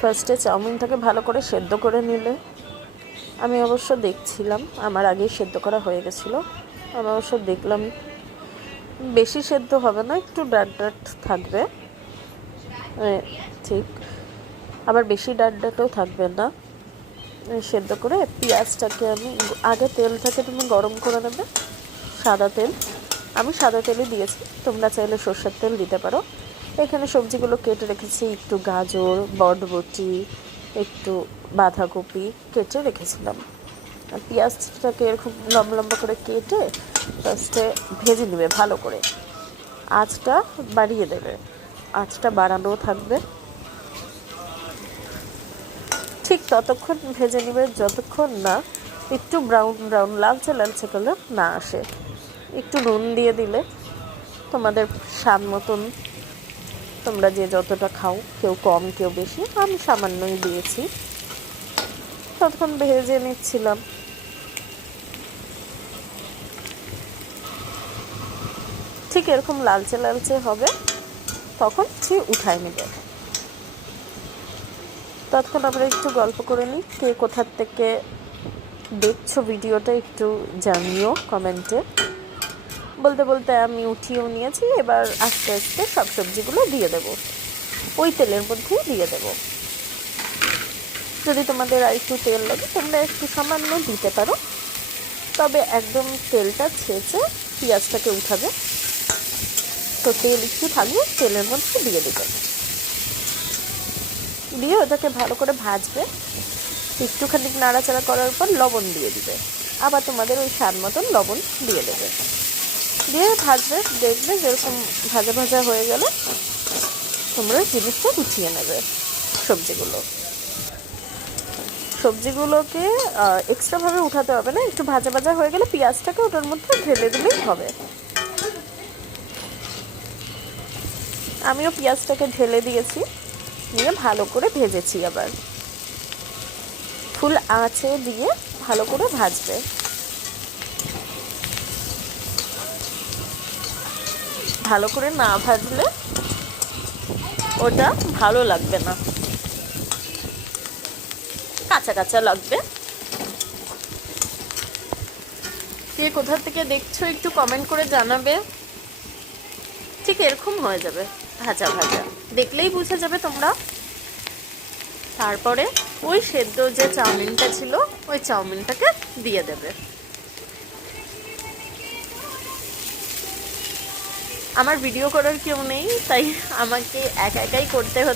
ফার্স্টে চাউমিনটাকে ভালো করে সেদ্ধ করে নিলে, আমি অবশ্য দেখছিলাম আমার আগেই সেদ্ধ করা হয়ে গেছিলো। আমি অবশ্য দেখলাম বেশি সেদ্ধ হবে না, একটু ডাট ডাট থাকবে, ঠিক। আবার বেশি ডাট ডাটও থাকবে না। সেদ্ধ করে পেঁয়াজটাকে আমি আগে তেলটাকে তুমি গরম করে নেবে, সাদা তেল। আমি সাদা তেলই দিয়েছি, তোমরা চাইলে সর্ষের তেল দিতে পারো। এখানে সবজিগুলো কেটে রেখেছি, একটু গাজর, বরবটি, একটু বাঁধাকপি কেটে রেখেছিলাম। আর পেঁয়াজটাকে এরকম লম্বা লম্বা করে কেটে ফার্স্টে ভেজে নেবে ভালো করে। আঁচটা বাড়িয়ে দেবে, আঁচটা বাড়ানো থাকবে। ঠিক ততক্ষণ ভেজে নেবে যতক্ষণ না একটু ব্রাউন ব্রাউন লালচে লালচে কালার না আসে। একটু নুন দিয়ে দিলে তোমাদের স্বাদ মতন, তোমরা যে যতটা খাও, কেউ কম কেউ বেশি, আমি সামান্যই দিয়েছি। ততক্ষণ ভেজে নিচ্ছিলাম। ঠিক এরকম লালচে লালচে হবে, তখন উঠায় নেবে। ততক্ষণ আমরা একটু গল্প করে নিই। কে কোথার থেকে দেখছো ভিডিওটা একটু জানিও কমেন্টে। বলতে বলতে আমি উঠিয়েও নিয়েছি। এবার আস্তে আস্তে সব সবজিগুলো দিয়ে দেব, ওই তেলের মধ্যেই দিয়ে দেব। যদি তোমাদের আর একটু তেল লাগে তোমরা একটু সামান্য দিতে পারো, তবে একদম তেলটা ছেঁচে পেঁয়াজটাকে উঠাবে, তো তেল একটু থাকবে, তেলের মধ্যে দিয়ে দেবে। দিয়ে ওটাকে ভালো করে ভাজবে। একটুখানি নাড়াচাড়া করার পর লবণ দিয়ে দিবে, আবার তোমাদের ওই স্বাদ মতন লবণ দিয়ে দেবে। দিয়ে ভাজবে, দেখবে যেরকম ভাজা ভাজা হয়ে গেলে তোমরা জিনিসটা গুছিয়ে নেবে। সবজিগুলোকে এক্সট্রাভাবে উঠাতে হবে না, একটু ভাজা ভাজা হয়ে গেলে পেঁয়াজটাকে ওটার মধ্যে ঢেলে দিলেই হবে। আমিও পেঁয়াজটাকে ঢেলে দিয়েছি, নিয়ে ভালো করে ভেজেছি। আবার ফুল আঁচে দিয়ে ভালো করে ভাজবে। ভালো করে না ভাজলে ওটা ভালো লাগবে না, কাঁচা কাঁচা লাগবে। কে কোথা থেকে দেখছো একটু কমেন্ট করে জানাবে। ঠিক এরকম হয়ে যাবে ভাজা ভাজা, দেখলেই বুঝে যাবে তোমরা। তারপরে ওই সেদ্ধ যে চাউমিনটা ছিল ওই চাউমিনটাকে দিয়ে দেবে। আমার ভিডিও করার কেউ নেই, তাই আমাকে একা একাই করতে হচ্ছে।